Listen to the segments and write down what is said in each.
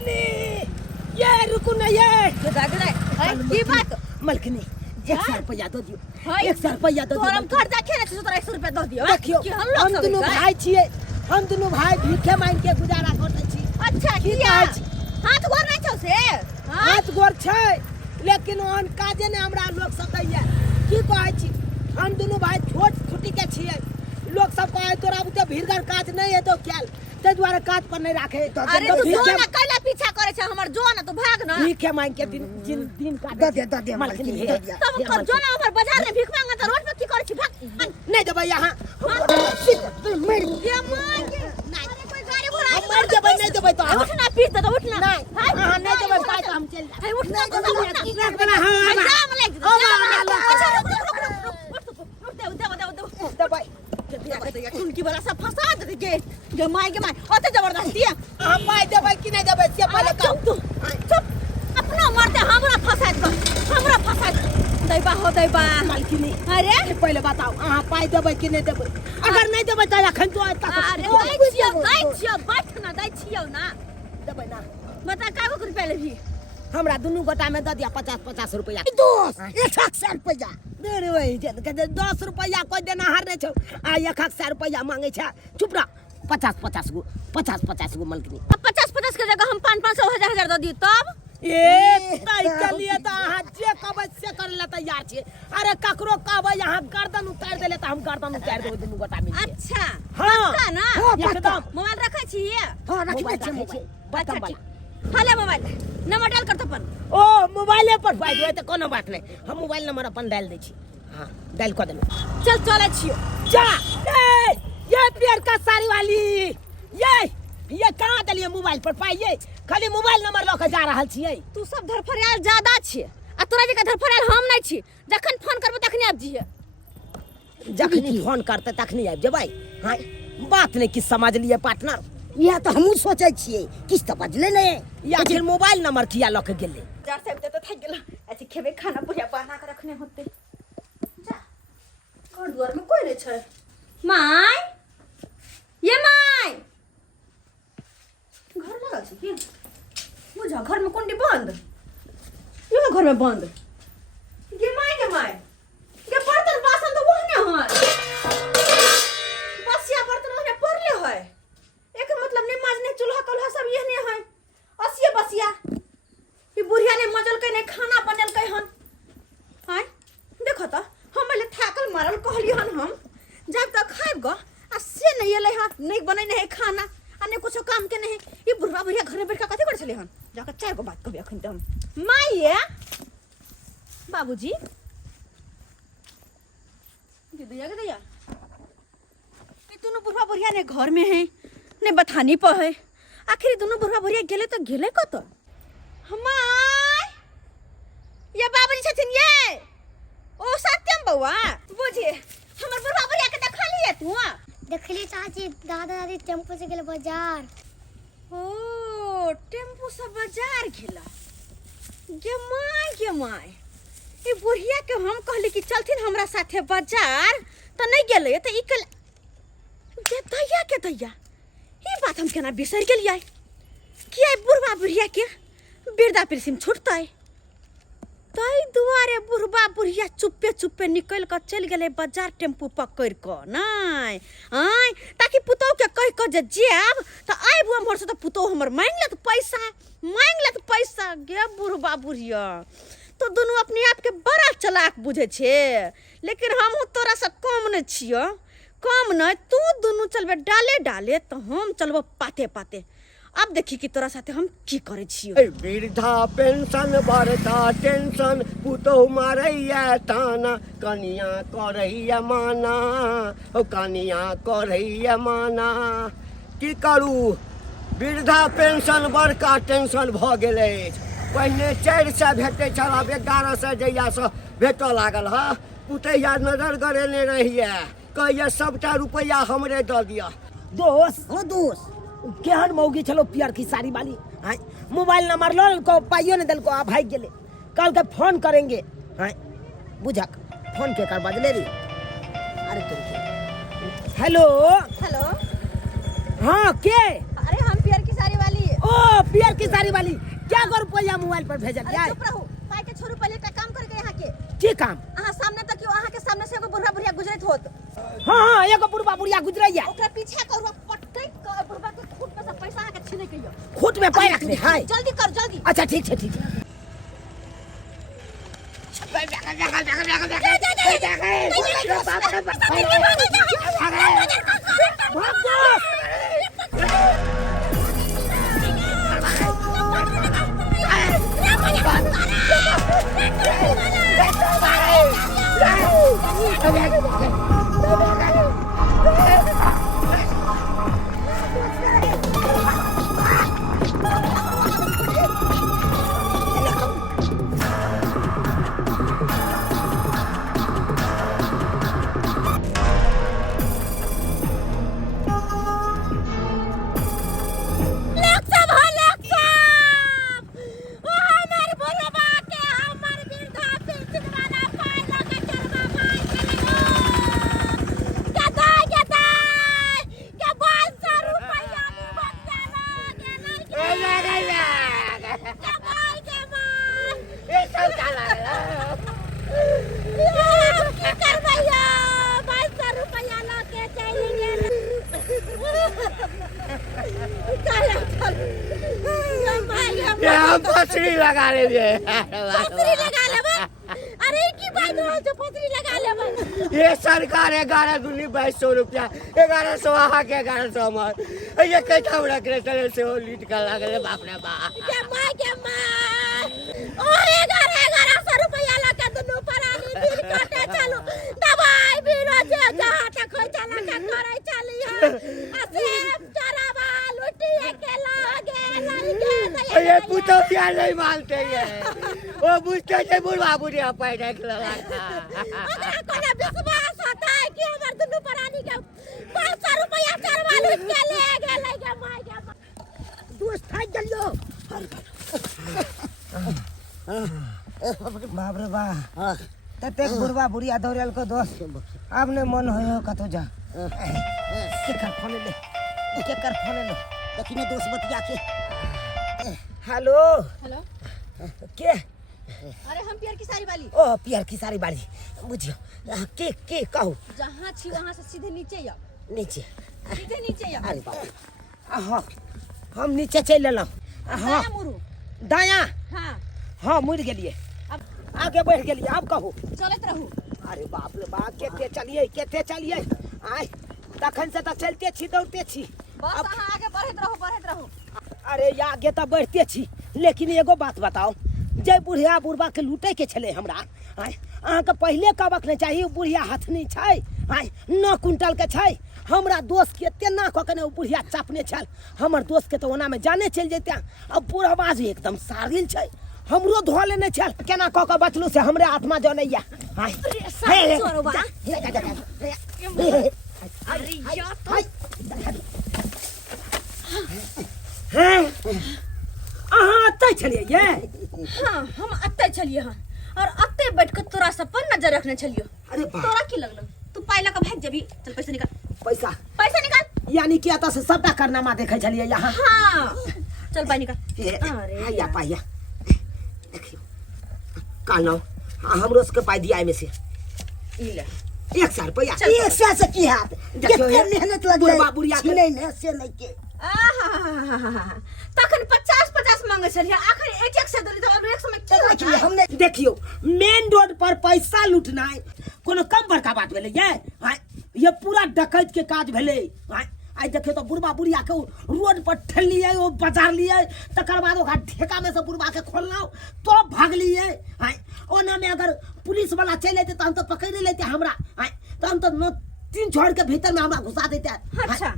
मलकिनी ये रुको ना ये की बात मलकिनी 1,000 रुपया दो दियो 1,000 रुपया दो तोरम घर जाके ना तोरा 100 रुपया दो दियो देखियो हम दोनों भाई छिए हम दोनों भाई भीखे मांग के गुजारा करते छी अच्छा किया हाथ गोर नहीं छौ से हाथ गोर छै लेकिन ओहन काजे ने हमरा लोग सब दैया की कहै छी हम दोनों भाई छोट खुटी के छिए लोग सब कहे तोरा बुते भीड़गर काज नहीं है तो क्या ते द्वारा काज पर नहीं राखे तो अरे तू जो ना कैला पीछा करे छ हमर जो ना तू भाग ना भीखे मांग के दिन का दे मलकिनी तब कर जो ना हमर बाजार में भीख मांगा त रोड पे की करे छी भाग नहीं देबै यहां तू मर ये मांग अरे कोई गाड़ी घोड़ा हम मर देबै नहीं देबै तो उठ ना पीस दे तो उठ ना हां नहीं देबै पाई तो हम चल जाए उठ ना तो उठ ना हां जाम लग दे उनकी बड़ा सा फंसा दे के माय ओते जबरदस्ती है हम पाई देबै कि नहीं देबै से पहले चुप अपना मरते हमरा फंसा दैबा हो दैबा मलकिनी अरे पहले बताओ अहाँ पाई देबै कि नहीं देबै अगर नहीं देबै त एखन तो अरे दै छियो बैठ ना दै छियो ना देबै ना बता कागो रुपया लेबी हमरा दुनू गोटा में द दिया 50 रुपया दोस्त 1,000 रुपया दे रे वही 10 रुपया कोई देना हार नहीं छौ आ 1,000 रुपया मांगे छ चुप रह 50 गो मलकिनी अब 50 के जगह हम 500 1000 दे दी तब ए तई के लिए त अहाँ जे कहबै से करे ला तैयार छी अरे ककरो कहबै यहाँ गर्दन उतार देले त हम गर्दन उतार देबै दुनू गोटा मिल के अच्छा हां ना एकदम मोबाइल रखै छी हां रखै छी बटन वाला हले मोबाइल नंबर डाल कर तो अपन ओ मोबाइले पर बात होय त कोनो बात नहीं हम मोबाइल नंबर अपन डाल दै छी हां डाल कर देलु चल चले छियो जा ये प्यार का साड़ी वाली ये कहां दलिए मोबाइल पर पाइए खाली मोबाइल नंबर ल के जा रहल छियै तू सब धरफरियाल ज्यादा छी आ तोरा जे धरफरियाल हम नहीं छी जखन फोन करबे तखनी आब जिहे जखनी फोन करते तखनी आब जेबै हां बात नहीं कि समझ लिए पार्टनर यह तो हमहू सोचे छियै किछ तो बजले नहीं या फिर मोबाइल नंबर किया ल के गेले जार से तो थक गेल ऐसे खेबे खाना पूरा बना के रखने होते जा घर द्वार में कोई नहीं छै माय ये माय घर लगा छै की बुझा घर में कुंडी बंद यो घर में बंद ये माय ये बर्तन बासन तो वहने है बसिया बर्तन वहने पड़ले है एक मतलब ने माजने चूल्हा कल्हा सब यहने है असिया बसिया ई बुढ़िया ने मजल के ने खाना बनल के हन हाय देखो त हम ले थाकल मारल कहली हन हम जब तक खाइब ग आ से नहीं एले हां नहीं बने नहीं खाना आ ने कुछ काम के नहीं ई बुढ़िया घर में बैठ के कथि कर छले हन जाके चाय को बात कभी अखन हम माये बाबूजी दिया ई दोनों बुढ़िया ने घर में है ने बथानी पर है आखिर दोनों बुढ़िया गेले तो गेले कत हमाय ये बाबूजी छथिन ये ओ सत्यम बउआ बुझे हमर बुढ़िया के देखा लिए तू देखली चाची दादा दादी टेम्पो से गेल बाजार ओ टेम्पो से बाजार गेला गे माय ई बुढ़िया के हम कहली कि चलथिन हमरा साथे बाजार तो नहीं गेले तो ई कल के दैया ये बात हम केना बिसर गेलियै कि आई बुढ़वा बुढ़िया के बिरदा पिरसिम छुटतै तई दुआरे बुढ़वा बुढ़िया चुप्पे निकल कर चल गेले बाजार टेम्पू पकड़ क नहीं आय ताकि पुतौ के कह क जे जेब त आइ बुआ मोर से त पुतौ हमर मांग लेत पैसा गे बुढ़वा बुढ़िया तो दोनों अपने आप के बड़ा चालाक बुझे छे लेकिन हम तोरा से कम न छियो कम न तू दोनों चलबे डाले तो हम चलबो पाते अब देखी कि तोरा साथे हम की करे छियो वृद्धा पेंशन भरता टेंशन पुतो मारैया ताना कनिया करैया माना ओ कनिया करैया माना की करू वृद्धा पेंशन बड़का टेंशन भ गेलै पहिने 400 भेटै छल आब 1100 जइया से भेटऽ लागल ह पुतैया नजर गरेने रहिए कहिए सबटा रुपया हमरे दऽ दिया दोस्त केहन मौगी छलो पियर की साड़ी वाली हां मोबाइल नंबर लो को पाइयो ने दल को आ भाग गेले कल के फोन करेंगे हां बुझक फोन के कर बदले रे अरे तुम हेलो हेलो हां के अरे हम पियर की साड़ी वाली ओ पियर की साड़ी वाली क्या को रुपया मोबाइल पर भेजल अरे जाए चुप रहू पाई के छोरू पहले एकटा काम करके यहाँ के की काम अहाँ सामने तक अहाँ के सामने से एगो बुढ़ा बुढ़िया गुजरत होत हाँ एगो बुढ़बा बुढ़िया गुजरैया ओकरा पीछा करू पटकै के बुढ़बा के खूट में से पैसा अहाँ के छीने के यो खूट में पाई रखले हाय जल्दी कर जल्दी अच्छा ठीक है ठीक है फसरी लगा लीजिए फसरी लगा लेबा अरे की बात हो जो फसरी लगा लेबा ये सरकार 11,2200 रुपया 1100 आहा के 1100 हमार ये कई हमरा करे चले से हो लीट का लागले बाप रे बाप के मां और 1100 रुपया लगा दुनु परानी बिल काटे चलो दवाई बिल जे जहां तक होय चला के करे चली असे चरावा लुटी के लागे ये पुतो प्यार नहीं मानते ये वो बुझते थे बुढ़वा बुढ़िया पैदा लगा अगर कोना विश्वास होता है कि हमर दुनु परानी के 500 रुपया चरवा लूट के ले गेलै के माय के दोस्त थाक गेलियो बाप रे बा तते बुढ़वा बुढ़िया दौड़ल को दोस्त अब ने मन होयो कतो जा के कर फोन ले देखिने दोस्त बतिया के हेलो हेलो के अरे हम पियर की साड़ी वाली ओ पियर की साड़ी वाली बुझियो के कहू जहां छी वहां से सीधे नीचे या नीचे सीधे नीचे या अरे बाप हाँ हम नीचे चल लेलौ हाँ मुरु दाया हां हाँ मुड़ गेलिए अब आगे बढ़ गेलिए अब कहू चलत रहू अरे बाप रे बाप केते चलिए आय तखन से तक चलते छी दौड़ते छी बस अहाँ आगे बढ़त रहू अरे आगे तो बढ़ते छी लेकिन एगो बात बताओ जय बुढ़िया बुढ़बा के लूटे के छले हमरा आय अहाँ के पहले कहबक नहीं चाहिए बुढ़िया हथनी छै आय 9 कुंटल के छै हमरा दोस्त के तेना क के बुढ़िया चापने छल हमर दोस्त के तो ओना में जाने चल जेते अब बुढ़वा जे एकदम सारिल छै हमरो धो लेने छल केना क के बचलू से हमरे आत्मा जनैया आय अरे चोरबा अरे या तो अहाँ अत्ते छलिए ये हाँ हम अत्ते छलिए हाँ और अत्ते बैठ के तोरा सब पर नजर रखने छलियो अरे बाप तोरा की लगलो तू पाई लगा भाग जबी चल पैसा निकाल पैसा निकाल यानी कि आता से सबटा करनामा देखे छलिए यहाँ हाँ चल पाई निकाल अरे पाइया देखियो कानो हमरो से पाई दिया में से ई ले 100 रुपया 100 से की हाथ कितने मेहनत लगले बुढ़िया छिनै ने से नहीं के तखन 50 मांगे छलिए आखिर एक से दली तो अब 100 में की होत है हमने देखियो मेन रोड पर पैसा लूटना कोनो कम बड़का बात भेलै ये पूरा डकैत के काज भेलै आई देखियो तो बुढ़बा बुढ़िया के रोड पर ठेलिए ओ बाजार लिए तकर बाद ओकरा ठेका में से बुढ़बा के खोललौ तो भागलिए ओना में अगर पुलिस वाला चले जेते त हम तो पकड़ लेते हमरा त हम तो 3 छोड़ के भीतर में हमरा घुसा देते अच्छा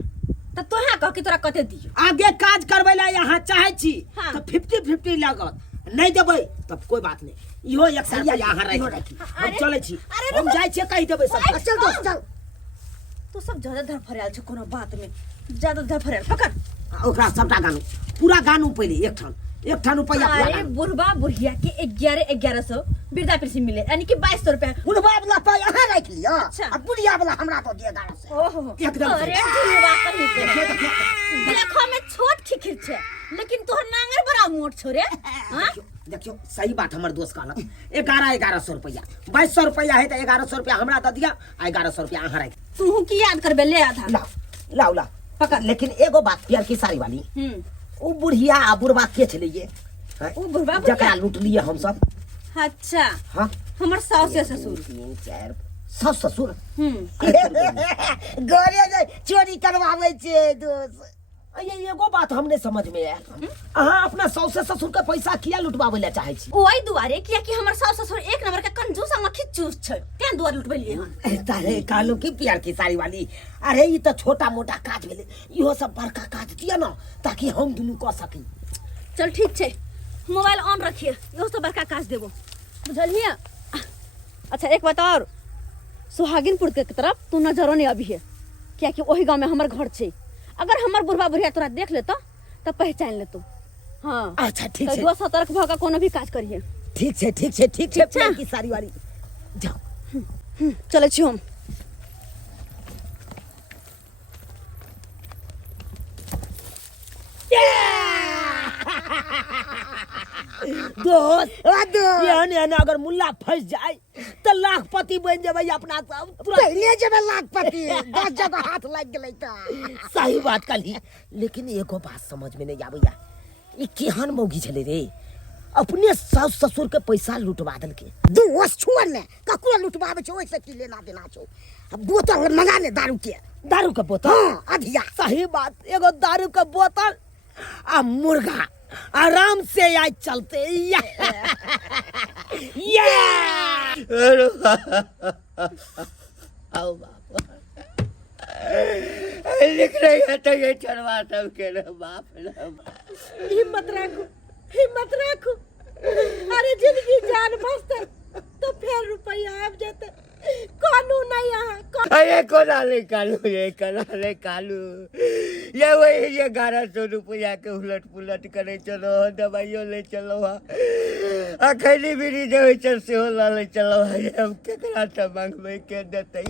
तो तोहा कह के तोरा कते दियो आगे काज करबै ला यहाँ चाहे छी हाँ। तो 50-50 लागत नहीं देबै तब कोई बात नहीं इहो 100 रुपया यहाँ रख हम चले छी हम जाय छी कहि देबै सब चल दोस्त चल तू सब ज्यादा धर फरियाल छ कोनो बात में ज्यादा धर फरियाल पकड़ ओकरा सबटा गानू पूरा गानू पहले एक ठान एक ठा रुपया अरे बुढ़वा बुढ़िया के 1100 वृद्धा पेंशन मिले यानी कि 2200 रुपया। बुढ़वा वाला तो यहाँ रख लिया अच्छा। अब बुढ़िया वाला हमरा तो दे 1100। ओहो एकदम अरे बुढ़वा कहीं के देखो में छोट खिखिर छे लेकिन तोहर नांगर बड़ा मोट छोरे। हां देखियो सही बात हमर दोस्त कहला 1100 रुपया 2200 रुपया है तो 1100 रुपया हमरा दे दिया 1100 रुपया अहाँ रख। तू की याद करबे ले आधा लाओ पकड़। लेकिन एगो बात प्यार की सारी वाली वो बुढ़िया आ बुढ़वा के चले ये वो बुढ़वा जकरा लूट लिए हम सब। अच्छा हाँ हमर सास या ससुर 3 4 सास ससुर घरे जाय चोरी करवावे छे दोस्त। ये एगो बात हमने समझ में आयल अहाँ अपना सास ससुर के पैसा किया लुटवावे ला चाहे छी? ओई दुआरे किया कि हमर सास ससुर एक नंबर के कंजूस आ खिचूस छै तें दुआरे लुटबेलिए हम। तारे कालो की प्यार की सारी वाली अरे ये तो छोटा मोटा काज भेले इहो सब बड़का काज दिया ना ताकि हम दुनू क सकी। चल ठीक छे मोबाइल ऑन रखिए इहो सब बड़का काज देबो बुझलिए। अच्छा एक बात और सुहागिनपुर के तरफ तू नजरो नहीं अभी है क्या कि वही गांव में हमर घर छे अगर हमर बुढ़वा बुढ़िया तोरा देख लेतो तब पहचान लेतो। हाँ अच्छा ठीक तो है दो सतर्क भगा कोनो भी काज करिए। ठीक है प्यार की सारी वाली जाओ चले छी हम। दोस्त यानी अगर मुल्ला फंस जाए तो लाखपति बन जाबे अपना सब पहले जब लाखपति 10 जगह हाथ लग गेलै त। सही बात कली लेकिन एगो बात समझ में नहीं आबैया ई केहन मौगी छले रे अपने सास ससुर के पैसा लुटवा दल के। दोस्त छोड़ ले ककरो लुटवावे छो ओइसे की लेना देना छो। अब बोतल मंगा ले दारू के बोतल। हाँ अधिया सही बात एगो दारू के बोतल आ मुर्गा आराम से आज चलते आओ बाप लिख रही है तो ये चढ़वा सब के रे बाप रे। हिम्मत रखो अरे जिंदगी जान बचते तो फिर रुपया आब जाते कानून नहीं यहाँ। अरे कोना निकालू ये वही 1100 रुपया के उलट पुलट करे चलो दवाइयों ले चलो खैली बीड़ी जे होइ छै सेहो ले चलो हम केकरा से मांगबे के देते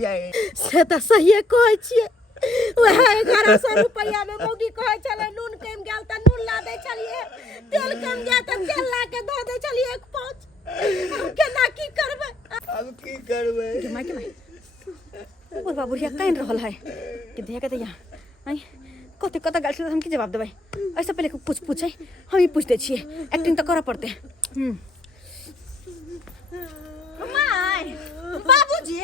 से तो सही कहै छियै वह 1100 रुपया में मौगी कहै छले नून कम गेल त नून ला दे छलिए तेल कम गेल त तेल ला के दे दे छलिए 1 5 केना की करबै अब की करबै बुढ़वा बुढ़िया कहीं रहल है कि देख के यहाँ कते कते गाल से हम की जवाब देबै ऐसे पहले पूछे हम ही पूछते छिए एक्टिंग तो करऽ पड़ते। माय बाबूजी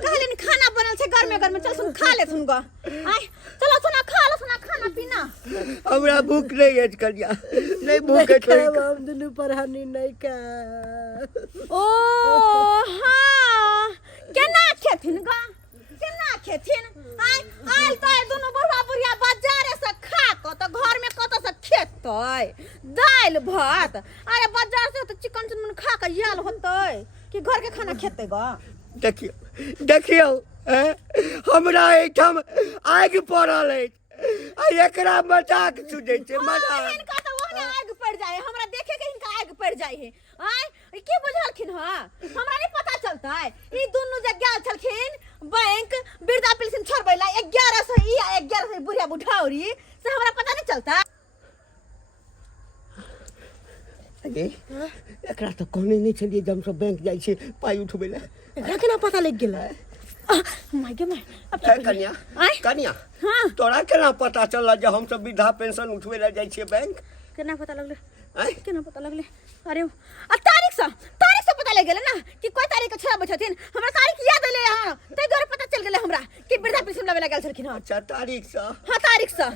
कहलिन खाना बनल छै घर में चल सुन खा ले सुन ग आय चलो सुना खा लो सुना खाना पीना। हमरा भूख नहीं है कलिया नहीं भूख है हम दुनू पर हनी नहीं का। ओ हां केना खेथिन ग केना खेथिन आय आइल तो दुनू बुढ़वा बुढ़िया बाजारे से खा क तो घर में कत से खेतै दाल भात अरे बाजार से तो चिकन चुनमुन खा के याल होतै कि घर के खाना खेतै ग। देखियो हमरा एठाम आग पड़ल है एकरा मजाक सुनै छै मजाक। इनका तो ओहने आग पड़ जाए हमरा देखे के इनका आग पड़ जाए है आय की बुझलखिन ह हमरा नहीं पता चलता है ई दोनों जे गेल छलखिन बैंक वृद्धा पेंशन छोड़बैला 1100 ई 1100 बुढ़िया बुढ़ाउरी से हमरा पता नहीं चलता। अरे एकरा तो कहने नहीं छलिए जब हम सब बैंक जाई छै पाई उठबै ला एकरा केना पता लग गेल माय गे माय अब कन्या हाँ तोरा केना पता चलल जे हम सब वृद्धा पेंशन उठबै ला जाई छियै बैंक? केना पता लगले आय केना पता लगले अरे आ तारीख से पता लग गेले ना कि कोई तारीख के छरा बैठथिन हमरा तारीख याद एले हां तै द्वारा पता चल गेले हमरा कि वृद्धा पेंशन लेवे लागल छलखिन। अच्छा तारीख से हां तारीख से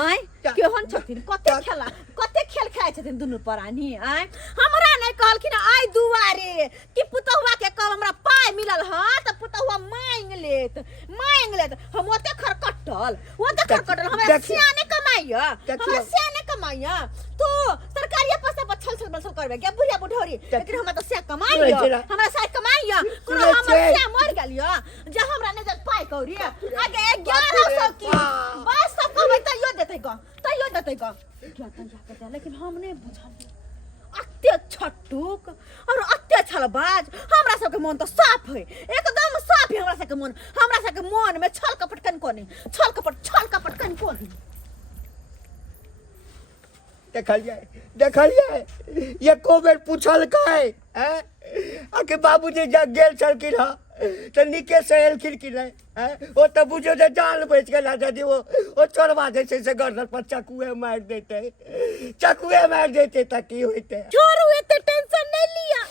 आय केहन छथिन कते खेल खाय छथिन दुनू प्राणी आय हमरा नहीं कहलखिन आय दुआरे कि पुतहुआ के कब हमरा पाय मिलल ह त पुतहुआ मांग लेत हम ओते खरकटल हमरा सियाने कमाइया तू सरकारी पैसा पर छल छल बलछल करबे क्या बुढ़िया बुढ़ौरी लेकिन हमरा तो से कमाई सुनै यो छै ना? हमरा से कमाई यो कोनो सुनै हमर छै? से मर गेल यो जे हमरा ने पाई कौरी आगे 1100 की बस सब कहबै त यो देतै ग क्या तैया लेकिन हम नहीं बुझल अत्ते छटुक और अत्ते छलबाज हमरा सबके मन तो साफ है एकदम साफ है हमरा सबके मन में छल कपट कन कोनी छल कपट कन कोनी देखलिए ये को बेर पूछल काय आके बाबूजी जा गेल छलखिन ह त निके से एलखिन कि नहीं ओ त बुझो जे जान बच गेला यदि ओ चोरवा जे छै से गर्दन पर चाकुए मार देते त की होइते छोड़ू एते टेंशन नहीं लिया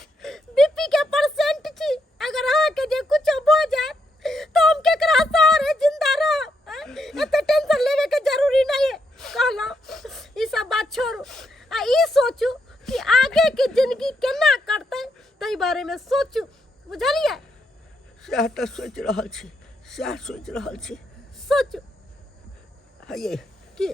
बीपी के परसेंट छी अगर आ के जे कुछ हो जाए तो हम केकरा सहारे जिंदा रह एते टेंशन लेवे के जरूरी नहीं है कहला ई सब बात छोड़ू आ ई सोचू कि आगे की जिंदगी केना करते तई बारे में सोचू बुझलिए सएह त सोच रहल छी सोचू ये की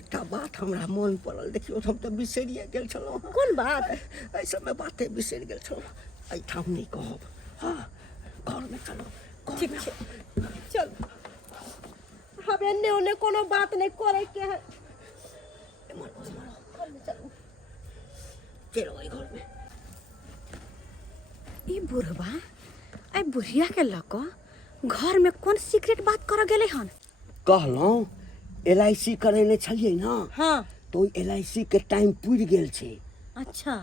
एकटा बात हमरा मन पड़ल देखियो हम त बिसरिए गेल छलहुँ कौन बात एहि समय बाते बिसरि गेल छलहुँ एहिठाम नहीं कहब हाँ घर में चलो ठीक है चल अब एने ओने कोनो बात नहीं करे के है चलो घर में ई बुढ़वा आई बुढ़िया के लको घर में कौन सीक्रेट बात कर गेले हन कहलहुँ LIC करेने छलिए ना हाँ तो LIC के टाइम पुरि गेल छै अच्छा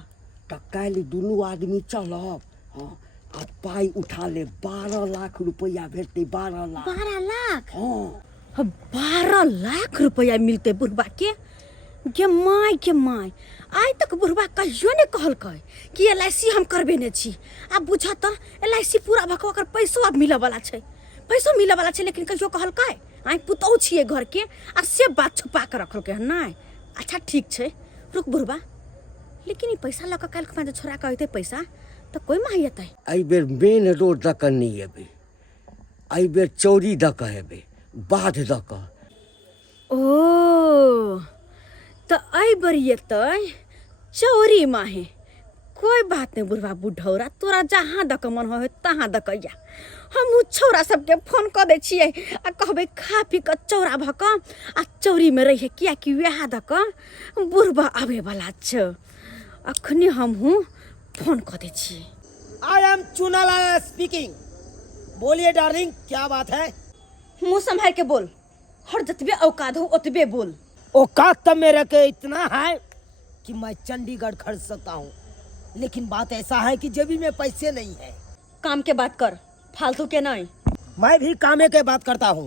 त काल्हि दुनू आदमी चलब हाँ आ पाई उठा ले 12 लाख रुपया भेटते 12 लाख 12 लाख हाँ 12 लाख रुपया मिलते बुढ़वा के माय आज तक बुढ़वा कहियो ने कहलकै कि LIC हम करबे ने छी आ बुझ त LIC पूरा भक ओकर पैसो अब मिले वाला छै लेकिन कहियो कहलकै आई पुतौ छिए घर के आ से बात छुपा के रखलकै नहीं अच्छा ठीक छै रुक बुढ़वा लेकिन ई पैसा लक काल के छोरा के अइते पैसा त कोई माही एतै एहि बेर मेन रोड दऽ कऽ नहि एबै एहि बेर चौरी दऽ कऽ एबै बाध दऽ कऽ ओ तो आई बरियतै चौरी माहे कोई बात नहीं बुढ़वा बुढ़ौरा तोरा जहाँ दक मन हो तहाँ दकैया हम छौरा सबके फोन कर दे छियै आ कहबै खा पी के चौरा भक आ चौरी में रहिए किया कि वह दक बुढ़वा आवे वाला छ अखनी हमहू फोन कर दे छियै आई एम चुनालाल स्पीकिंग बोलिए डार्लिंग क्या बात है मुंह संभाल के बोल हर जतबे औकात हो ओतबे बोल औकात तो मेरे के इतना है कि मैं चंडीगढ़ खर्च सकता हूँ लेकिन बात ऐसा है कि जेबी में पैसे नहीं है काम के बात कर फालतू के नहीं मैं भी कामे के बात करता हूँ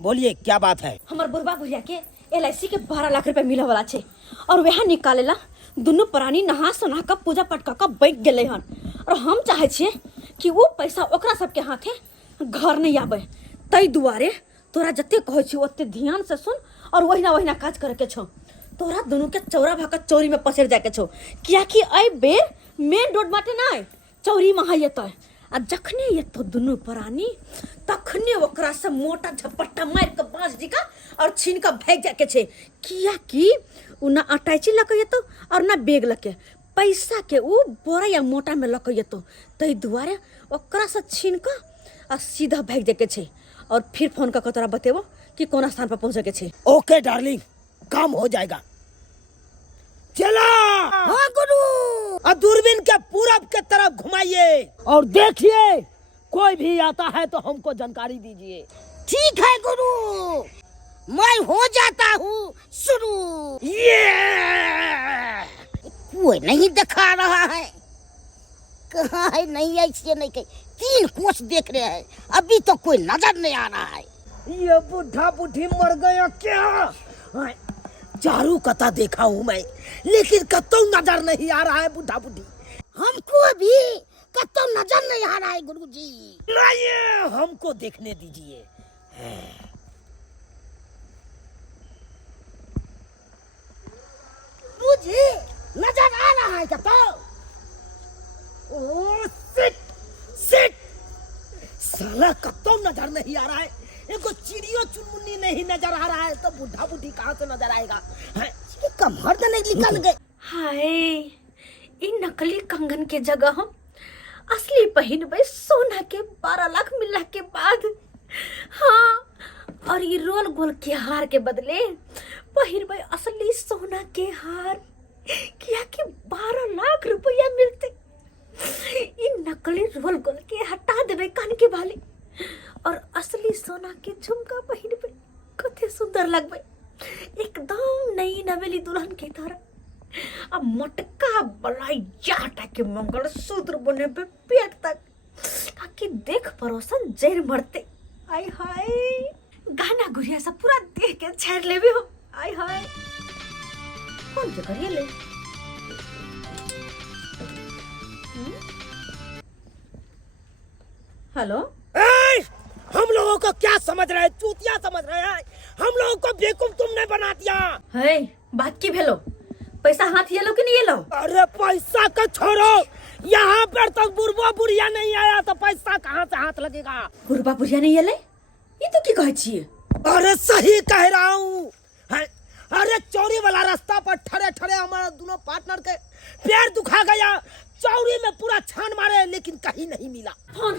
बोलिए क्या बात है हमार बुढ़वा बुढ़िया के LIC के 12 लाख रुपया मिले वाला छे और वह निकालेला दोनों प्राणी नहा सोना का पूजा पाठ का बैठ गेले हन और हम चाहे छे कि वो पैसा ओकरा सबके हाथे घर नहीं आवे तई दुआरे तोरा जते कहै छी ओते ध्यान से सुन और वहीना काज करे के छो तोरा दोनों के चौरा भाका चौरी में पसर जाके छो किया कि आई बेर मेन रोड माटे नहीं चौरी में हायत आ जखने ये तो दोनों प्राणी तखने ओकरा से मोटा झपट्टा मार के बांस दिका और छीन के भाग जाके छे किया कि उ ना अटैची लके तो और ना बेग लके पैसा के उ बोरा या मोटा में लके तो तई दुआरे ओकरा से छीन के आ सीधा भाग जाके छे और फिर फोन का तोरा बतेबो कि कोना स्थान पर पहुंचे के छे ओके डार्लिंग काम हो जाएगा चला हाँ गुरु अब दूरबीन के पूरब के तरफ घुमाइए और देखिए कोई भी आता है तो हमको जानकारी दीजिए ठीक है गुरु मैं हो जाता हूँ शुरू कोई नहीं दिखा रहा है कहाँ है नहीं ऐसे नहीं कहीं 3 कोस देख रहे हैं अभी तो कोई नजर नहीं आ रहा है ये बुढ़ा बुढ़ी मर गया क्या हाँ, चारों कता देखा हूँ मैं लेकिन कतौ नजर नहीं आ रहा है बुढ़ा बुढ़ी हमको भी कतो नजर नहीं आ रहा है गुरुजी नहीं हमको देखने दीजिए गुरुजी नजर आ रहा है कतो ओ सिट साला कतौ नजर नहीं आ रहा है एको चिड़ियो चुनमुनी नहीं नजर आ रहा है तो बुढ़ा बुढ़ी कहाँ से नजर आएगा कमर तो नहीं निकल गए हाय इ नकली कंगन के जगह हम असली पहिनबे सोना के 12 लाख मिलला के बाद। हाँ, और ये रोल गोल के हार के बदले पहिनबे असली सोना के हार, क्या कि 12 लाख रुपया मिलते। इ नकली रोल गोल के हटा देबे कान के बाली और असली सोना के झुमका पहिनबे, कते सुंदर लगबे, एकदम नई नवेली दुल्हन की तरह। अब मटका बलाई जाटा के मंगलसूत्र बने पे पेट तक, ताकि देख परोसन जैर मरते। आय हाय, गाना गुड़िया सब पूरा देख के छेड़ लेबे हो। आय हाय, कौन से करिए ले? हेलो, हम लोगों को क्या समझ रहे हैं? चूतिया समझ रहे हैं? हम लोगों को बेवकूफ तुमने बना दिया। है बात की भेलो? पैसा हाथ ये लो कि नहीं ये लो? अरे पैसा का छोड़ो, यहाँ पर तो बुढ़वा बुढ़िया नहीं आया तो पैसा कहाँ से हाथ लगेगा? बुढ़वा बुढ़िया नहीं ये ले? ये तो की कहै छिए? अरे सही कह रहा हूँ। अरे चोरी वाला रास्ता पर ठड़े ठड़े हमारा दोनों पार्टनर के पैर दुखा गया। चौरी में पूरा छान मारे लेकिन कहीं नहीं मिला। फोन,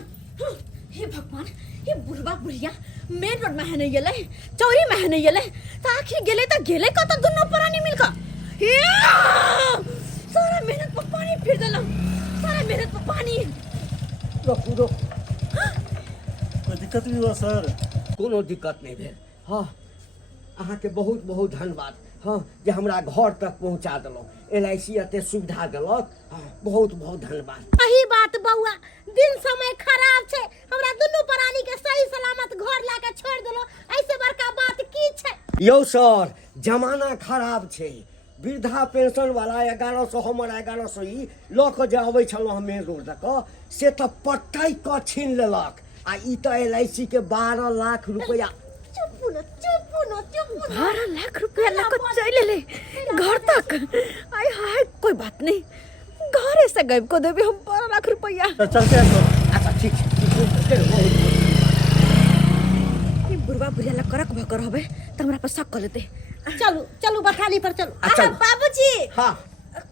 हे भगवान, ये बुढ़वा बुढ़िया मेन रोड में है नहीं ये ले, चौरी में है नहीं ये ले, तो आखिर गेले का तो दोनों परानी मिलका। सारा मेहनत पर पानी फिर देला, सारा मेहनत पर पानी। रुक कोई दिक्कत भी हुआ सर? कोनो दिक्कत नहीं भेल। हाँ, अहाँ के बहुत बहुत धन्यवाद। हाँ, जे हमरा घर तक पहुँचा देलहुँ, LIC एते सुविधा देलक। हाँ, बहुत बहुत धन्यवाद। सही बात बउआ, दिन समय खराब छे, हमरा दुनू प्राणी के सही सलामत घर लाके छोड़ देलो, ऐसे बड़का बात की छे? यौ सर, जमाना खराब छे। वृद्धा पेंशन वाला 1100 हमर 1100 ई लऽ कऽ जे अबै छलहुँ हम मेन रोड दऽ से तऽ पट्टाई कऽ छीन लेलक। आ ई तऽ LIC के 12 लाख रुपया। चुप न 12 लाख रुपया लेकर चले ले घर तक। आय हाय, कोई बात नहीं, घरे से गैब को देबे हम 12 लाख रुपया। तो चलते हैं सर। अच्छा ठीक छै। ये बुढ़वा बुढ़िया ला करक भकर हबे त हमरा पर शक कर लेते। चलू बथाली पर चलू। अच्छा बाबूजी, हाँ,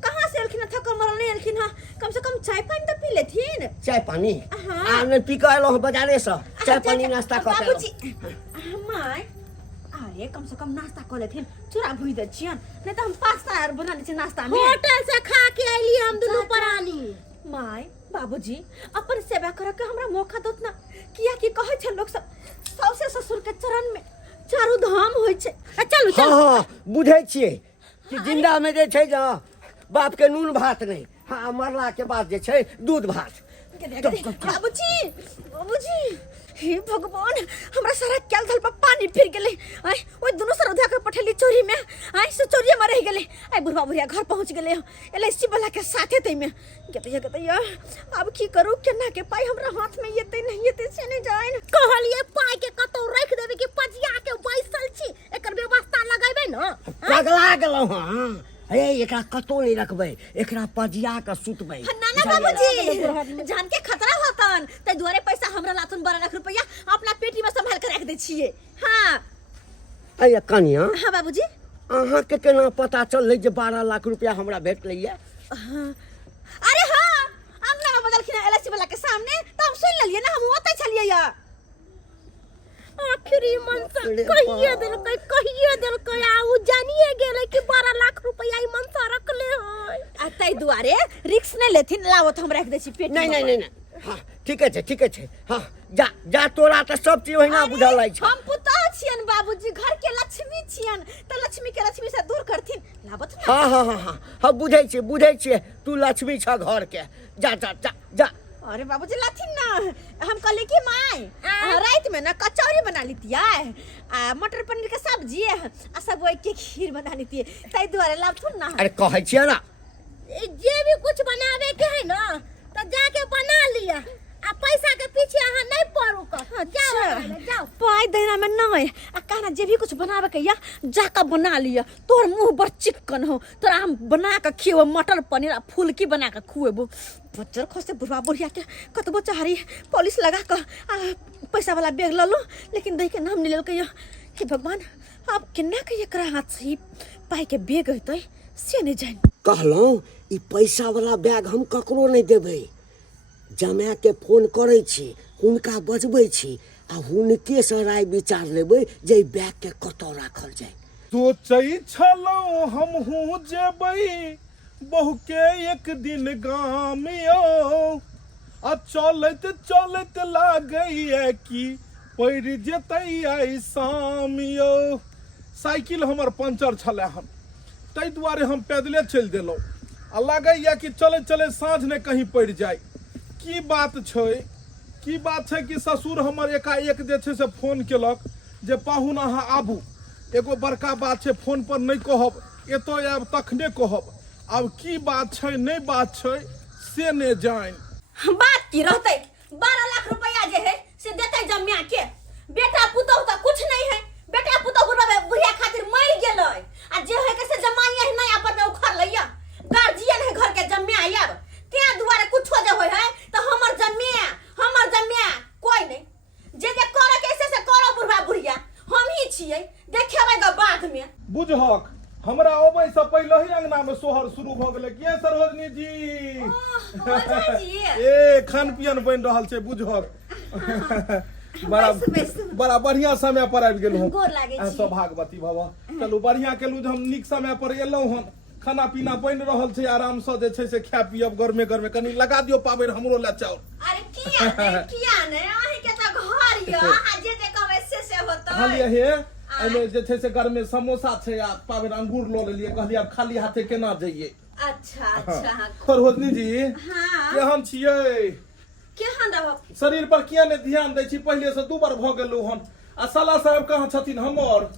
कहाँ से एलखिन? थकल मरल नहीं एलखिन? हाँ, कम से कम चाय पानी तो पी लेथिन। चाय पानी? हाँ। आ नहीं पी कऽ एलहुँ बाजारे से। चाय पानी नाश्ता कऽ के बाबूजी, माय, अरे कम से कम नाश्ता कर लेथिन, चूड़ा भूज दे छियन, नहीं तो हम पास्ता यार बना ले छी नाश्ता में। होटल से खा के आइली हम दुनू प्राणी। माय, बाबूजी, अपन सेवा करे के हमरा मौका दत ना, किया कि कहै छै लोग सब साउसे ससुर के चरण में चारू धाम होय छै। चलू हाँ हाँ, बुझे छिए कि जिंदा में जे छै जे बाप के नून भात नहीं, हाँ मरला के बाद जे छै दूध भात। बाबूजी, बाबूजी, हे भगवान, हमरा सारा कैल धल पर पानी फिर गेले। आय ओइ दोनों सर उधा के पठेली चोरी में, आय से चोरिया में रह गेले। आय बुढ़वा बुढ़िया घर पहुंच गेले, LIC वाला के साथे तई में गतैया अब की करू? केना के पाई हमरा हाथ में येते नहीं येते से नहीं जाय। कहलिए पाई के कतौ रख देबे कि पजिया के बैसल छी, एकर व्यवस्था लगाइबे न। पगला गेलहुँ। हाँ, अरे एकरा कतौ नहीं रखबै, एकरा पजिया के सुतबै। ना बाबूजी, जान के खतरा होतन, तै दुआरे पैसा हमरा लाथुन 12 लाख रुपया अपना पेटी में संभाल के रख दे छिए। हाँ अरे कनिया, हाँ बाबूजी, अहाँ के केना पता चललै जे 12 लाख रुपया हमरा भेटलै ये? अरे हाँ, अंगना में बदलखिन LIC वाला के सामने, तो हम सुन लेलिए ना, हम ओतै छलिए या। आखिरी मनसा कहिए देलकै आ उ जानिए गेलै कि 12 लाख रुपया ई मनसा रखले है। आ तै दुआरे रिक्स नहीं लेथिन, लावत हम रख दे छी पेटी में। नहीं। हाँ, ठीके छै। हाँ, जा तोरा तऽ सब चीज ओहिना बुझल अछि। हम पुतौह छियन बाबूजी, घर के लक्ष्मी छियन, त लक्ष्मी के लक्ष्मी से दूर करथिन, लावत ना। हाँ, बुझै छियै तू लक्ष्मी छ घर के। जा। अरे बाबूजी लाथिन ना, हम कहले कि माय रात में ना कचौड़ी बना लीतिए आ मटर पनीर के सब्जी आ सब के खीर बना लीतिए, तै दुआरे लाथुन ना। अरे कहै छियै ना, जे भी कुछ बनावे के है ना तो जाके बना लिया, आ पैसा के पीछे अहाँ नहीं पड़ू कर। जाओ पाई देना में नहीं, आ कहना जे भी कुछ बनावे के या जाकर बना लिया। तोर मुंह बड़ चिकन हो, तोरा हम बना के खियो मटर पनीर आ फुलकी बना के खुएबो। बच्चर खोसे बुढ़वा बुढ़िया के कतबो चाहरी पुलिस लगा के पैसा वाला बैग ल लो, लेकिन दही के नाम नहीं लेल के। हे भगवान, अब केना के एकरा हाथ से पाई के बैग होतै से नहीं जान। कहलहुँ ई पैसा वाला बैग हम ककरो नहीं देबै। जमाए के फोन करै छी, हुनका बजबै छी आ हुनके से राय विचार लेबै जे ई बैग के कतऽ राखल जाय। सोचै छलहुँ हमहूँ जेबै बहू के एक दिन गाम यौ, आ चलैत चलैत लागैए कि पड़ि जेतै आइ शाम यौ। साइकिल हमर पंचर छलै हन, ताहि दुआरे हम पैदले चलि देलहुँ आ लागैए कि चलैत चलैत साँझ ने कहीं पड़ि जाय। की बात छै कि ससुर हमर एकाएक जे छै से फोन केलक जे पाहुन अहाँ आबू। एगो बड़का बात छै, फोन पर नहीं कहब, एतो आयब तखने कहब। अब की बात छै नहीं बात छै से ने जान। बात की रहते 12 लाख रुपया जे है से देते जम्या के। बेटा पुतोह तो कुछ नहीं है, बेटा पुतोह बुढ़िया खातिर मर गेलै आ जे है के से जमानिया है नया पर उखड़ लैया। गार्जियन है घर के जम्या आब ते दुआरे कुछो जे होय है तो हमर जम्या कोई नहीं। जे करे कैसे से करो बुढ़वा बुढ़िया हम ही छियै, देखेबै ग बाद में। बुझहक हमरा अबै से पहिले ही अंगना में सोहर शुरू भ गेलै। के सरोजनी जी ओझा जी ए खान पियन बन रहल छै बुझहक। बड़ा बढ़िया समय पर आबि गेलहुँ। गोर लागै छी। सौभाग्यवती भव। चलू बढ़िया केलहुँ जे हम नीक समय पर एलहुँ हन। खाना पीना बन रहल छै, आराम से जे छै से खाय पियब गरमे गरमे। कनी लगा दियो पाबनि हमरो ला चाउर। अरे किया ने अहीं के त घर य आ जे कहबै से होतै। कहलिए हे एमे जे छै से गरमे समोसा छै आ पाबनि अंगूर ल लेलिए। कहलिए अब खाली हाथे केना जइए। अच्छा सरोजनी जी हाँ केहन छियै? केहन रहब? शरीर पर किया ने ध्यान दै छी? पहिले से 2 बार भ गेलहुँ हन। आ साला साहब कहाँ छथिन हमर?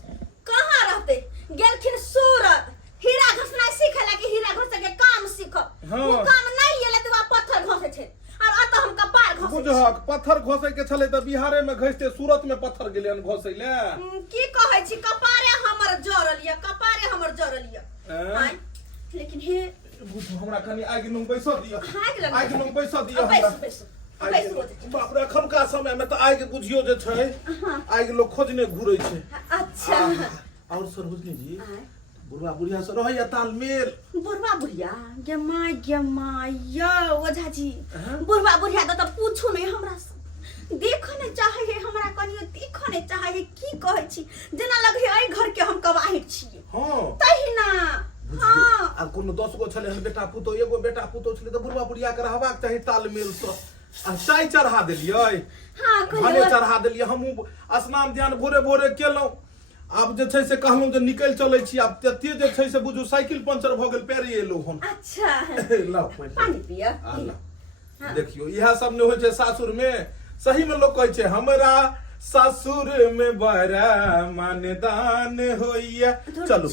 कहाँ रहते? गेलखिन सूरत हीरा घसनाइ सीखे ला कि हीरा घसे के काम सीखब। हाँ। वो काम नहीं एले तो पत्थर घसे छै और अत हम कपार घसे। बुझहक पत्थर घसे के छले त बिहारे में घसते सूरत में पत्थर गेले हन घसे ले। की कहै छी कपारे हमर जरल य। आइ लेकिन हे बुझो हमरा कनी आगि नुम बैसो दियो। आगि नुम बैसो दियो। बैसो बाप रे एखनका समय में त आगि बुझियो जे छै आगि लोग खोजने घुरै छै। अच्छा और सरोजनी जी बुढ़वा बुढ़िया से रहैया तालमेल? बुढ़वा बुढ़िया गे माय यो ओझा जी बुढ़वा बुढ़िया तो पूछू नहीं हमरा से। देखो ने चाहे है हमरा कनियो देखो ने चाहे है की कहै छी जेना लगे है घर के हम कवाहिर छी। हां तही ना। हां आ कोनो 10 गो छले बेटा पुतो, एगो बेटा पुतो छले त बुढ़वा बुढ़िया के रहबाक चाही तालमेल से। आ चाय चढ़ा देलियै। हां भने चढ़ा देलियै। हमहू स्नान ध्यान भोरे भोरे केलहुँ। आब जे छै से कहलहुँ जे निकल चलै छी। आब तते जे छै से बुझू साइकिल पंचर भ गेल, पैरे एलहुँ हम। अच्छा लाओ पानी पिया। देखियो इहा सब ने होइ छै सासुर में। सही में लोग कहै छै हमरा ससुर में बड़ा मानदान होइया। चलू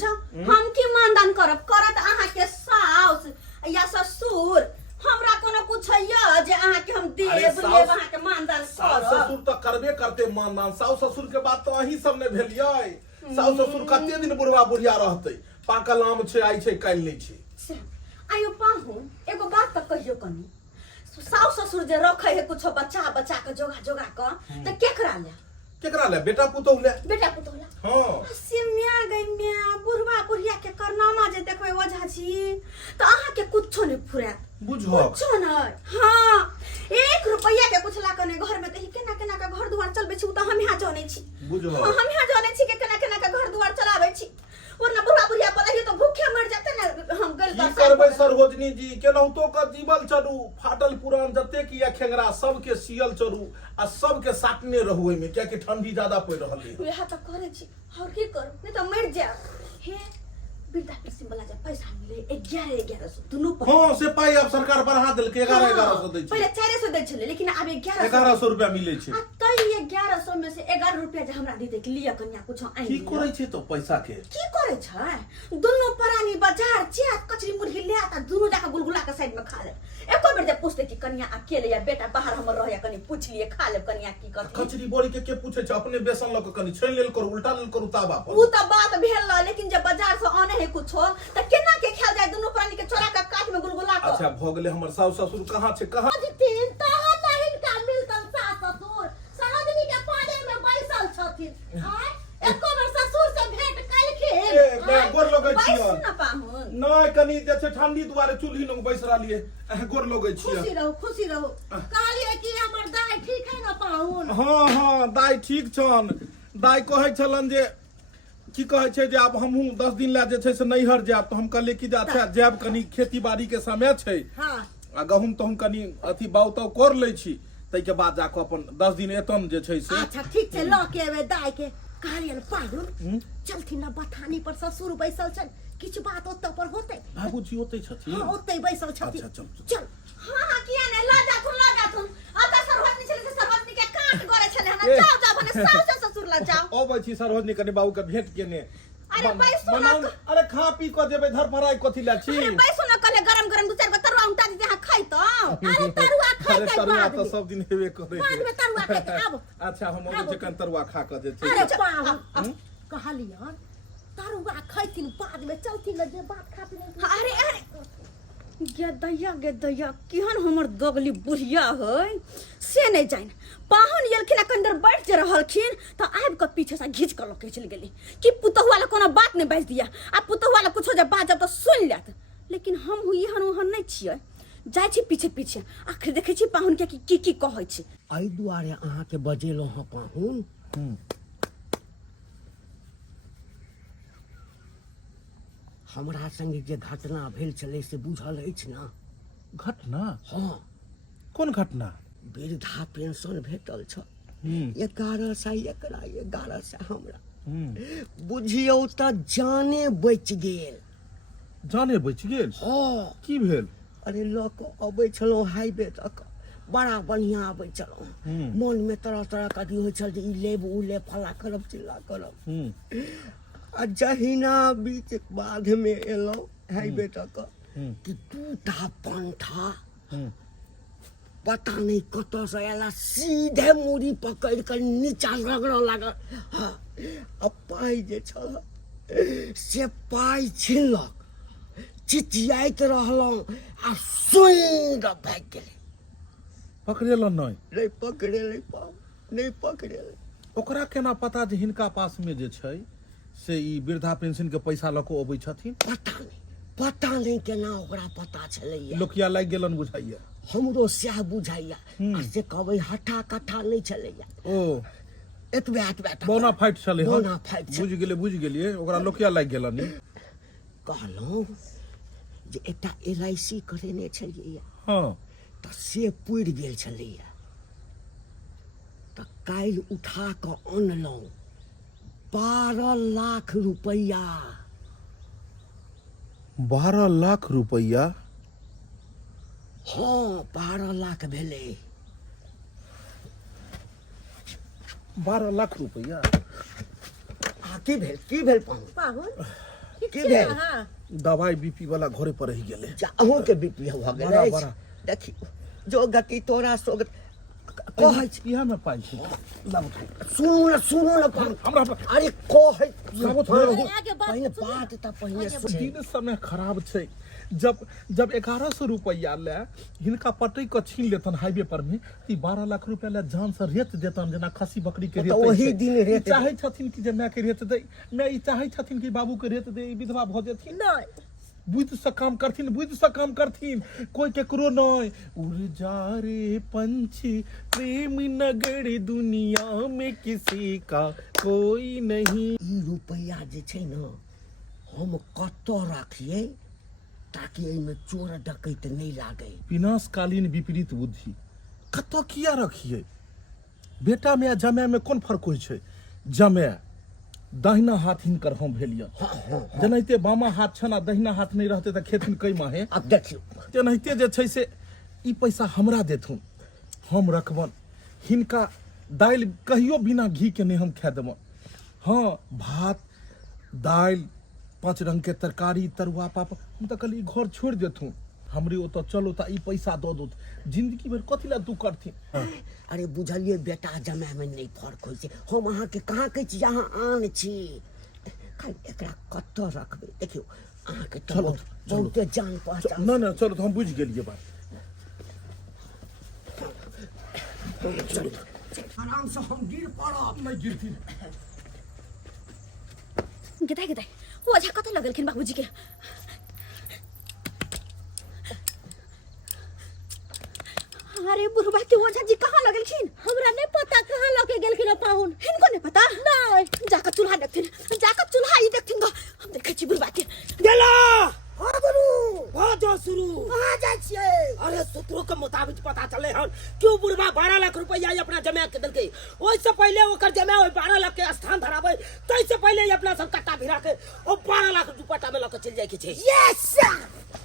हम की मानदान करत अहाँ के सास या ससुर हमरा कोनो कुछ है जे अहाँ के हम देब अहाँ के मानदान सास ससुर तो करबे करते मानदान। सास ससुर के बात तो अहीं सब ने भेलियै। सास ससुर कते दिन बुढ़वा बुढ़िया रहतै? पाकल आम छै आइ छै काल्हि नहीं छै। आयो पाहु एगो बात त कहियो कनी। सास ससुर जे रखे है कुछ बच्चा के जोगा क त केकरा ले बेटा पुतौह ले। हां सिमिया गइमिया बुढ़वा बुढ़िया के करनामा जे देखबै ओझा जी त अहाँ के कुछो नहीं फुरात। बुझो कुछो नहीं। हां 1 रुपया के कुछ ला कने घर में कही केना के घर दुआर चलबै छी त हम यहाँ जानै छी। बुझो हम यहाँ जानै छी के केना के घर दुआर चलाबै छी। वरना बुढ़वा बुढ़िया पर रही तो भूखे मर जाते ना। हम गल की करबै सरोजनी जी? केनाहुतो का जीवल चढ़ू, फाटल पुरान जते किया खेंगरा सबके सियल चढ़ू आ सबके साटने रहू एमे, क्या कि ठंडी ज्यादा पड़ रहल है। यह त करे छी और की करू नहीं तो मर जाए। हे वृद्धा पेंशन वाला जब पैसा मिले 1100 दोनों पर। हां से पाई अब सरकार बढ़ा देलकै 1100 दै छै। पहले 400 दै छले लेकिन अब 1100 रुपया मिले छै। आ तई 1100 में से 11 रुपया जे हमरा देते के लिया कन्या कुछ आइन। की करे छै तो पैसा के? की करे छै? दोनों परानी बाजार चाट कचरी मुर्गी ले आता दोनों जाके गुलगुला के साइड में खा ले। एको बेर जे पूछते कि कन्या अकेले या बेटा बाहर हमर रहया कनी पूछ लिए खा ले कन्या की करती। कचरी बोरी के पूछे छै? अपने बेसन ल के कनी छइन लेल करू, उल्टा लेल करू ताबा पर। उ त बात भेल लेकिन जब बाजार से आने है कुछो त केना के खाल जाय दोनों प्राणी के चोरा के काट में गुलगुला के। अच्छा भ गेले हमर सास ससुर कहाँ छै? कहाँ तीन तहा नहीं का मिलतन सास ससुर सरोजनी के पाले में बैसल छथिन। एको बेर ससुर से भेंट कलखिन? ए मैं गोर लगै छियन। बैस न पाहुन। नहीं कनी जे छै ठंडी दुआरे चूल्ही लग बैस रहलिए गोर लगै छियै खुशी रहो खुशी रहो कहलिए कि हमर दाई ठीक है ना पाहुन हाँ हाँ दाई ठीक छन दाई कहै छलन जे की कहै छै जे आब हमहूँ 10 दिन ला जे छै से नैहर जायब तो हम कहलिए कि जे अच्छा जायब कनी खेती बाड़ी के समय छै हाँ आ गहूम तो हम कनी अथी बाउ तो कर लै छी तै के बाद जाके अपन 10 दिन एतन जे छै से अच्छा ठीक छै ल के एबे दाई के कहलिए पाहुन चलथिन ना बथानी पर ससुर बैसल छन किछ बात ओत पर होतै बाबूजी ओतै छथिन हाँ ओतै बैसल छथिन अच्छा चल चल हाँ हाँ किया नहीं ला जाथुन आता सरहदनी चले से सरहदनी के काट गरे छले हना जाओ जाओ भने सास ससुर ला जाओ अबै छी सरहदनी कनी बाबू के भेंट केने अरे बैसो ना अरे खा पी क जेबै धर फराई कथि ला छी अरे बैसो ना कले गरम गरम दू चार गो तरुआ उंटा दी जहां खाई तो अरे तरुआ खाइ अरे के तरुआ बाद तो सब दिन हेबे करे बाद में तरुआ खाइ के आब अच्छा हम अबै छी कन तरुआ खा क जे छै अरे पाहुन कहलियन तरुआ खैथिन बाद में चलथिन न जे बात खातिर अरे अरे गे दैया केहन हमर दोगली बुढ़िया है से नहीं जाइन पाहुन एलखिन कंदर बैठ जे रहलखिन तो आबि के पीछे से घींच के लके चल गेली कि पुतहुआ ला कोनो बात नहीं बाज दिया आ पुतहुआ ला कुछो जे बाजब तो सुन लेत लेकिन हम एहन ओहन नहीं छियै जाय छी पीछे पीछे आखिर देखे छी पाहुन के की कहै छै एहि दुआरे अहाँ के बजेलहुँ हँ पाहुन हमरा संगे जे घटना भेल छलै से बुझल अछि ना घटना हाँ कोन घटना वृद्धा पेंशन भेटल छ 1100 एकरा 1100 हमरा बुझियौ तऽ जाने बचि गेल जाने बचि गेल हाँ की भेल अरे लऽ कऽ अबै छलहुँ हाईवे तक बड़ा बढ़िया अबै छलहुँ मन में तरह तरह के अथी होइ छल जे ई लेब उ लेब फला करब चिल्ला करब आ जहिना बीच बाध में एलहुँ हाईवे तक कि दूटा पंठा पता नहीं कतऽ से एला सीधे मूड़ी पकड़ कर नीचा रगड़ लागल आ पाइ जे छल से पाइ छीनलक चिचियाइत रहलहुँ आ सोइंग भागि गेलै पकड़ेल नहीं पकड़ेलै पाउ नहीं पकड़ेलै ओकरा केना पता जे हिनका पास में जे छै से ई वृद्धा पेंशन के पैसा लऽ कऽ अबै छथिन पता नहीं केना ओकरा पता छलैया लोकिया लागि गेलन बुझाइया हमरो सएह बुझाइया आ से कहबै हट्ठा कट्ठा नहीं छलैया ओ एतबे बोना फाइट छलै हँ बोना फाइट बुझ गेलियै ओकरा लोकिया लागि गेलन कहलहुँ जे एकटा LIC करेने छलियै हाँ तऽ से पुरि गेल छलैया तऽ काल्हि उठा कऽ अनलहुँ 12 लाख रुपैया 12 लाख रुपैया हाँ 12 लाख भेलै 12 लाख रुपैया की भेल पाहुन की भेल दवाई बीपी वाला घरे पर रहि गेलै अहूँ के बीपी भऽ गेल बड़ा अछि बड़ा देखी जो गति तोरा सोगत कहै छी इहा में पाइ छै सुनू न पाहुन हमरा अरे कहै आगे बात पहिने बात तऽ पहिने सुन दिन समय खराब छै जब 1100 रुपैया ले हिनका पटै के छीन लेतन हाईवे पर में ई 12 लाख रुपया ले जान से रेत देतन जेना खस्सी बकरी के रेत वही दिन रेत चाहे छथिन कि जे माय के रेत दे मैं ई चाहे छथिन कि बाबू के रेत दे विधवा भ जेथिन नहीं बुद्धि से काम करथिन कोई केकरो नहीं उड़ जा रे पंछी प्रेम नगर दुनिया में किसी का कोई नहीं ई रुपैया जे छै न हम कतऽ राखिए ताकि एहिमे चोर डकैत नहीं लागे विनाशकालीन विपरीत बुद्धि कतऽ किया रखिए बेटा में आ जमाय में कोन फर्क होइ छै जमाय दाहिना हाथ हिनकर हम भेलियन जेनाहिते बामा हाथ छन आ दहिना हाथ नहीं रहते तऽ खेथिन कई माहे अब देखियो तेनाहिते जे छै से ई पैसा हमरा देथुन हम रखबन हिनका दालि कहियो बिना घी के नहीं हम खा देबन हाँ भात दालि 5 रंग के तरकारी तरुआ पापड़ हम तऽ कहली घर छोड़ देथुन हमरे ओतऽ चलो तऽ ई पैसा दऽ दो जिंदगी भर कथी ला तू करथिन अरे बुझलिए बेटा जमाय में नहीं फर्क होइ छै हम अहाँ के कहाँ कहै छी अहाँ आन छी खाली एकरा कतऽ रखबै देखियो अहाँ के चलो, बहुते जान पहचान ना चलो तो हम बुझ गेलिए बात आराम से हम गिर पड़ब नहीं गिरथिन गेदाई वो अच्छा कतऽ लगलखिन बाबूजी के अरे बुढ़वा के ओझा जी कहाँ लगलखिन? हमरा नहीं पता कहाँ लगे गेलखिन पाहुन। हिनको नहीं पता? नहीं। जाकर चूल्हा देखथिन, जाकर चूल्हा ही देखथिन तो हम देखे छी बुढ़वा के। गेला हाँ गुरु हो जो शुरू कहाँ जाइ छियै? अरे सूत्रों के मुताबिक पता चले हन क्यों बुढ़वा 12 लाख रुपया अपना जमा के देलकै। ओइसे पहले ओकर जमा 12 लाख के स्थान धराबै तैसे पहले अपना सब कट्टा भिरा के ओ 12 लाख दुपट्टा में लके चल जाय के छै। यस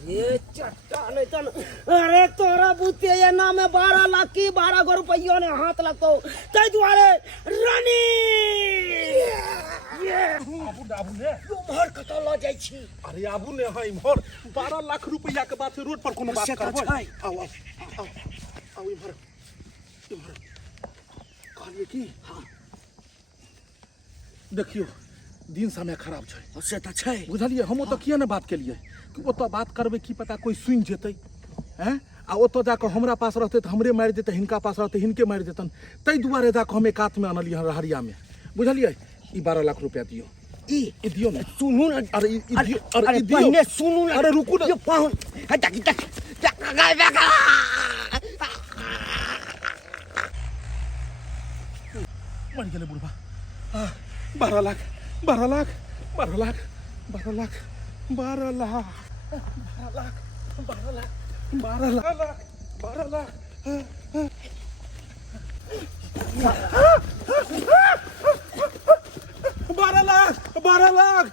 ये चट्टा नहीं तन अरे तोरा बुते ये नाम में 12 लाख की 12 गो रुपया ने हाथ लगतो तै दुआरे रानी ये आबू ने उमहर कतौ ल जाइ छी। अरे आबू ने हां इमहर 12 लाख रुपया के बात रोड पर कोनो बात करबै। आओ आओ आओ आओ इमहर इमहर कहलिए की हां देखियो दिन समय खराब छै से त छै बुझलिए हम तो किया ना बात केलिए कि ओतो बात करबै की पता कोई सुन जेतै हैं आ ओतो जाके हमरा पास रहते तो हमरे मार देते हिनका पास रहते हिनके मार देतन तै दुआरे जाके हम एक हाथ में आनलिए रहरिया में बुझलिए ई 12 लाख रुपया दियो ई दियो ना सुनू ना अरे ई दियो अरे ई दियो पहले सुनू ना अरे रुकू ना ये पाहुन टक मर गेले बुढ़वा 12 लाख 12 लाख 12 लाख 12 लाख 12 लाख 12 लाख 12 लाख 12 लाख 12 लाख 12 लाख 12 लाख 12 लाख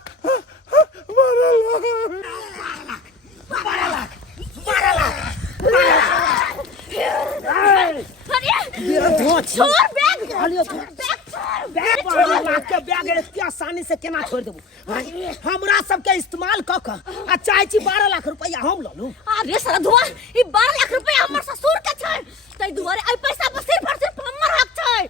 छोड़ बैग। बैग 12 लाख के बैग इतनी आसानी से केना छोड़ देबू? हमरा सबके इस्तेमाल क क आ चाहे छी 12 लाख रुपया हम ल लू। अरे साला धुआ ई 12 लाख रुपया हमर ससुर के छै तै दुआरे आई पैसा पर सिर्फ हमर हक छै।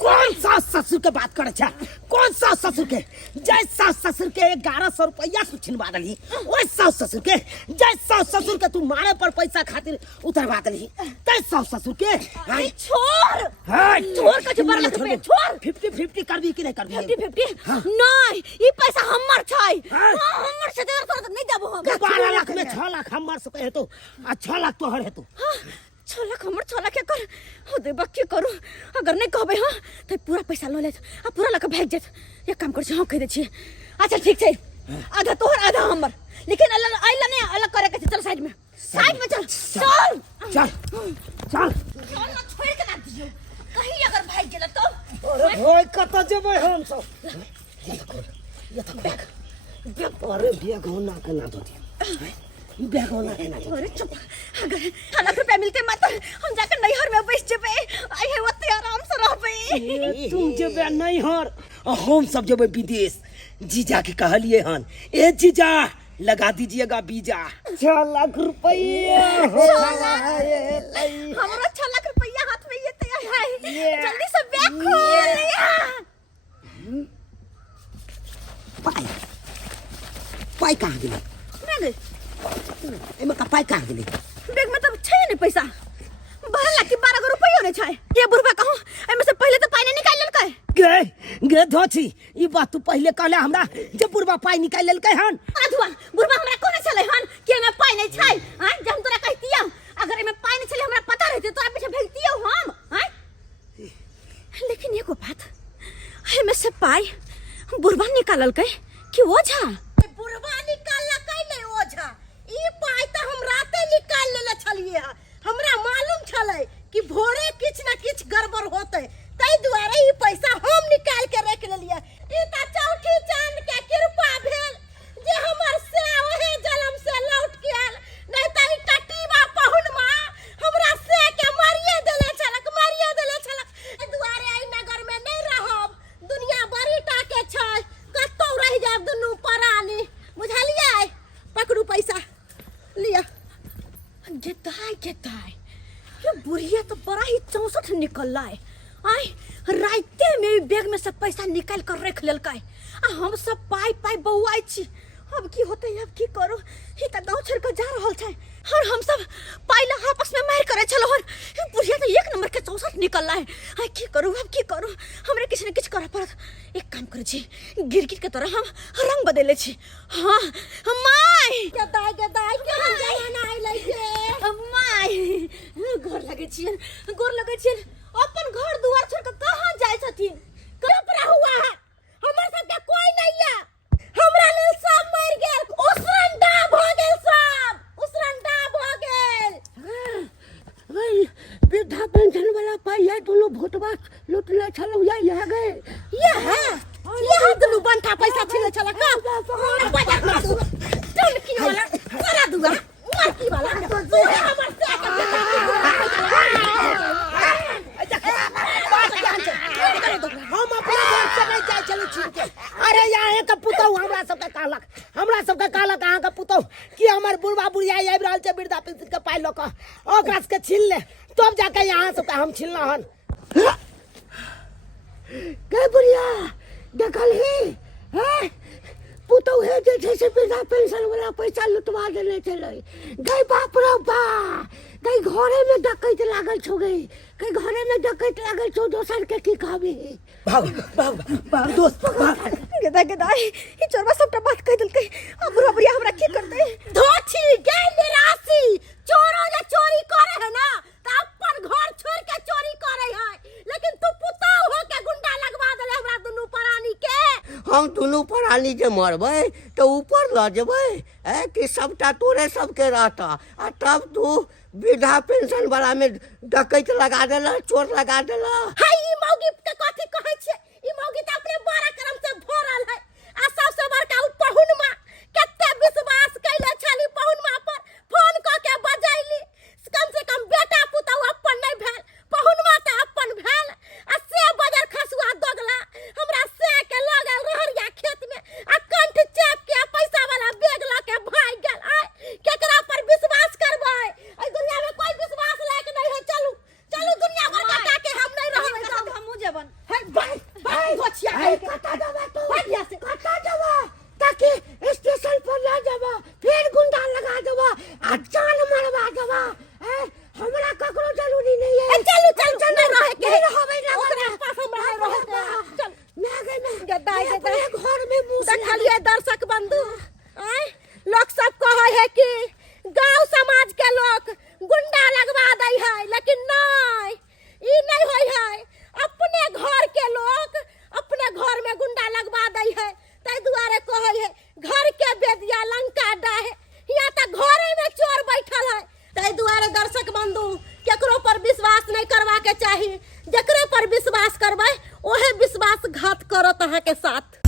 कौन सास ससुर के बात करे छा? कौन सास ससुर के? जय सास ससुर के 1100 रुपया छिनवा दली ओए सास ससुर के जय सास ससुर के तू मारे पर पैसा खातिर उतरवा दली तै सास ससुर के अरे छोड़ हां छोड़ के 12 लाख रुपया छोड़। 50-50 करबी कि नहीं करबी? 50-50 नहीं ई पैसा हमर छै। हाँ। हां हमर से देर कर नहीं देबो हम। 12 लाख में 6 लाख हमर से हेतु आ 6 लाख तोहर हेतु। 6 लाख हमर 6 लाख के कर हो देबा की करू? अगर नहीं कहबे हां त पूरा पैसा ल ले आ पूरा लाख भाग जेत। एक काम कर छी हम कह दे छी। अच्छा ठीक छै आधा तोहर आधा हमर लेकिन आइला नहीं अलग करे के चल साइड में चल चल चल चल चल ना छोड़ के ना दियो कहीं अगर भाग गेला तो। अरे होय कत जेबै हम सब? ये तो बैग अरे बैग होना के ना दो दियो बैग होना है ना। अरे चुप अगर 6 लाख रुपया मिलते मत हम जाकर नैहर में बैठ जेबे आई है ओते आराम से रहबे। तुम जेबै नैहर हम सब जेबै विदेश। जीजा के कहलिए हन ए जीजा लगा दीजिएगा वीजा 6 लाख रुपया हमरा 6 लाख रुपया हाथ में ये तैयार है जल्दी से बैग खोल। पाई कहाँ गेलै? मैं एमे का पाई कहाँ गेलै? बैग में तो छै नहीं पैसा 12 लाख की 12 रुपया नहीं छै। ये बुढ़वा कहूं एमे से पहले तो पाई नहीं निकाल लेलकै। गे धोची ई बात तू पहले कहले हमरा जे बुढ़वा पाई निकाल लेलकै हन। अधुआ बुढ़वा हमरा कोने चले हन कि एमे पाई नहीं छै। हां जब हम तोरा कहतिया अगर एमे पाई नहीं चले हमरा पता रहते तोरा पीछे भेजतियो हम। हां लेकिन एगो बात एमे से पाई बुढ़वा निकाललकै कि ओझा? बुढ़वा निकाललकै नहीं ओझा। ई पाई त हम राते निकाल लेले छलिए। हमरा मालूम छलै कि भोरे किछ ना किछ गड़बड़ होतै तै दुआरे ई पैसा हम निकाल के रख लेलिए। ई त चौठी चांद के कृपा भेल जे हमर से ओहे जन्म से लौट के आयल नहीं त ई टटीबा पहुनमा हमरा से के मारिए देले छलक। ए दुआरे आई नगर में नहीं रहब। दुनिया बड़ी टाके छै कतौ रह जाब दुनू परानी बुझलिए। पकड़ू पैसा लिया। गेदाय ये बुढ़िया तो बड़ा ही 64 निकल है। आई राते में बैग में से पैसा निकाल कर रख लेलकै आ हम सब पाई पाई बौआई छी। अब की होते अब की करू? ही त गांव छोड़ के जा रहल छै और हम सब पाइला आपस में मार करे चलो हन। बुढ़िया तो 1 नंबर के 64 निकल है। आई की करू अब की करू? हमरे किसी ने कुछ करे पड़त। एक काम करे छी गिरगिट के तरह हम रंग बदले छी। हां माय गदाय के हम जाना आई लइके माय घर लगे छी चलो भोटवा लुटले चलो यह गए ये दुनु बंठा पैसा छिले चला का बाजार में टंकी वाला करा दूंगा मार्की वाला तू हमर से हम अपना घर से नहीं जाए चलो छीन के। अरे यहाँ का पुतौ हमरा सबके कहलक अहाँ का पुतौ कि हमर बुढ़वा बुढ़िया आबि रहल छै वृद्धा पेंशन के पाइ लऽ कऽ ओकरा सबके छीन ले तब जाके यहाँ सबके हम छीनला हन। के बुढ़िया देखल ही पुतौ है जे से वृद्धा पेंशन वाला पैसा लुटवा देले चले गई बाप रे बा गई घरे में डकैत लागल छो गई कई घरे में डकैत लागल छो दोसर के की कहबे भाग दोस्त भाग। गदा ई चोरवा सबटा बात कह देलकै अब बुढ़िया हमरा की करतै धोछी गई निराशी चोरो जे चोरी करे है ना त अपन घर छोड़ के चोरी करे है लेकिन तू पुतौ हो के गुंडा लगवा देले हमरा दुनू प्राणी के। हम दुनू प्राणी जे मरबै तो ऊपर ल जेबै कि सबटा तोरे सबके रहता आ तब तू वृद्धा पेंशन वाला में डकैत लगा देला चोर लगा देला। हाय ई मौगी के कथि कहै छै ई मौगी त अपने बड़ा कर्म से भरल है आ सबसे बड़का उ पहुनमा कते विश्वास कैले छली पहुनमा पर फोन क के बजैली कम से कम बेटा पुतौ अपन नहीं भेल पहुनमा त अपन भेल आ से बजर खसुआ दोगला हमरा से के लगल रहरिया खेत में आ कंठ चेप के पैसा वाला बैग ल के भाग गेल आय केकरा पर विश्वास करबै ए दुनिया में कोई विश्वास लायक नहीं है। चलू चलू दुनिया भर का के हम नहीं रहबै तब हमहु जेबन है भाई घोचिया कटा दबा तो बढ़िया से कटा दबा ताकि स्टेशन पर ले जाबा फिर गुंडा लगा देबा आ जान मारवा देबा हमरा ककरो जरूरी नहीं है। चलू चल नहीं रहे के रहबै ना ओकरा पास हमरा रहे चल मैं गई मैं गद्दा घर में मुंह देखलिए दर्शक बंधु लोग सब कहे है कि गांव समाज के लोग गुंडा लगवा दे है लेकिन नहीं ई नहीं होय है अपने घर के लोग अपने घर में गुंडा लगवा दे है तै दुआरे कहे है घर के बेदिया लंका डाहे यहाँ तक घरे में चोर बैठल है तै दुआरे दर्शक बंधु केकरो पर विश्वास नहीं करवा के चाहिए जकरे पर विश्वास करबै ओहे विश्वासघात करत अहाँ के साथ।